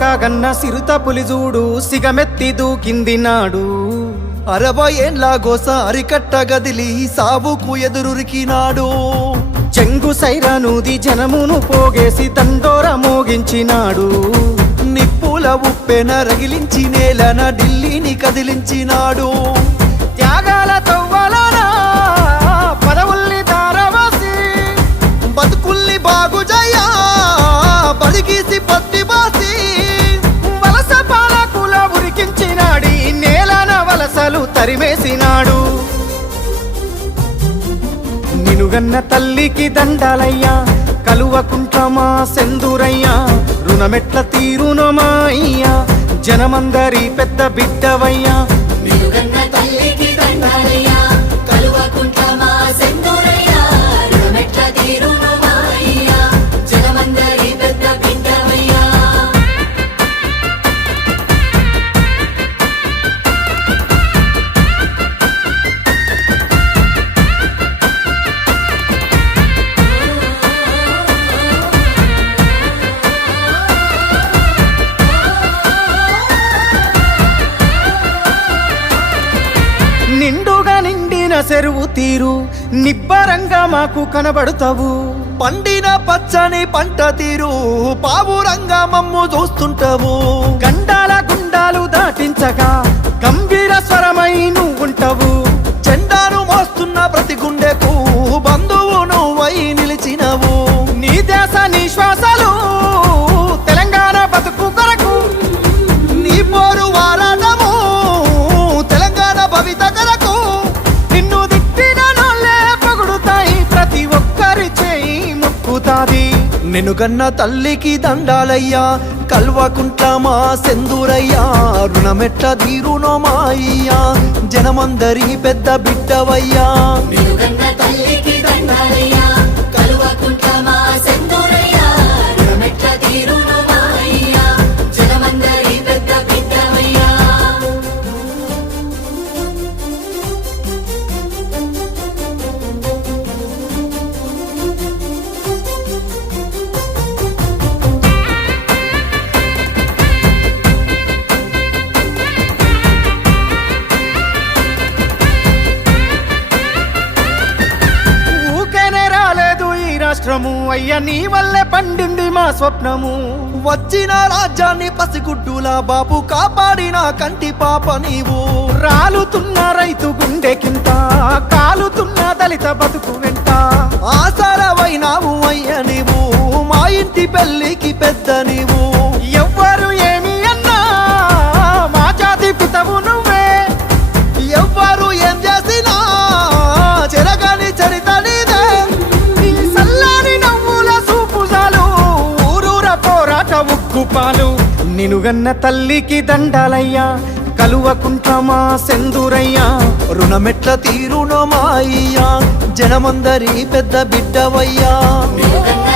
కాగన్న సిరుత పులిజూడు సిగమెత్తి దూకింది నాడు. 60 ఏండ్ల గోస అరికట్ట గదిలి సావుకు ఎదురురికినాడు. చెంగు సైరనూది జనమును పోగేసి దండోర మోగించినాడు. నిప్పుల ఉప్పెన రగిలించి నేలన ఢిల్లీని కదిలించినాడు. త్యాగాల తవ్వలనా పదవుల్ని దారవాసి బతుకుల్ని బాగుజయ్యా బడిగీసి పత్తి బాసి వలస పాలకుల ఉరికించినాడి నేలన వలసలు తరిమేసినాడు. నినుగన్న తల్లికి దండాలయ్యా కలువకుంట్రమా సెందురయ్యా రుణమెట్ల తీరునమా అయ్యా జనమందరి పెద్ద బిడ్డవయ్యా. నిలుగన్న తల్లికి దండాలయ్యా కలువకుంట్రమా సెందురయ్యా రుణమెట్ల తీరునమా అయ్యా జనమందరి పెద్ద బిడ్డవయ్యా. నిండుగా నిండిన చెరువు తీరు నిబ్బరంగా మాకు కనబడుతావు. పండిన పచ్చని పంట తీరు పావురంగా మమ్ము చూస్తుంటావు. గండాల గుండాలు దాటించగా గంభీర స్వరమై నువ్వుంటావు. జెండాను మోస్తున్న ప్రతి గుండెకు బంధువు నువ్వై నిలిచినవు. నీ దేశ నీ శ్వాసలు తెలంగాణ బతుకు కొరకు నీ పోరు వారాటము తెలంగాణ భవిత కొరకు. నిన్ను దిట్టిన నోళ్ళే పొగుడుతాయి ప్రతి ఒక్కరి చేయి మొక్కుతాది. నినుగన్న తల్లికి దండాలయ్యా కల్వకుంట్లమా సెందురయ్యా రుణమెట్ల తీరునోమాయ్యా జనమందరి పెద్ద బిడ్డవయ్యా. నిలుగన్న తల్లికి దండాలయ్యా కలువకుంట్రమా సెందురయ్యా రుణమెట్ల తీరునమా అయ్యా జనమందరి పెద్ద బిడ్డవయ్యా. ఊకేనే రాలేదు ఈ రాష్ట్రము అయ్యా నీ వల్లే పండింది మా స్వప్నము. వచ్చిన రాజ్యాన్ని పసిగుడ్డులా బాబు కాపాడిన కంటి పాప నీవు. రాలుతున్న రైతు గుండెకింత కాలుతున్న దళిత బతుకు వెంట ఆసరవైనావు అయ్య నీవు మా ఇంటి పెళ్ళికి పెద్ద నీవు. ఎవ్వరు ఏమి అన్నా మా జాతి పితవు నువ్వే. ఎవ్వరు ఏం చేసినా చెరగని చరిత నీదే. నీ సల్లాని నవ్వుల సూపుజాలు ఊరూర పోరాట ఉగ్గుపాలు. నినుగన్న తల్లికి దండాలయ్యా కలువకుంట్రమా సెందురయ్యా రుణమెట్ల తీరునోమాయ్యా జనమందరి పెద్ద బిడ్డవయ్యా. నిలుగన్న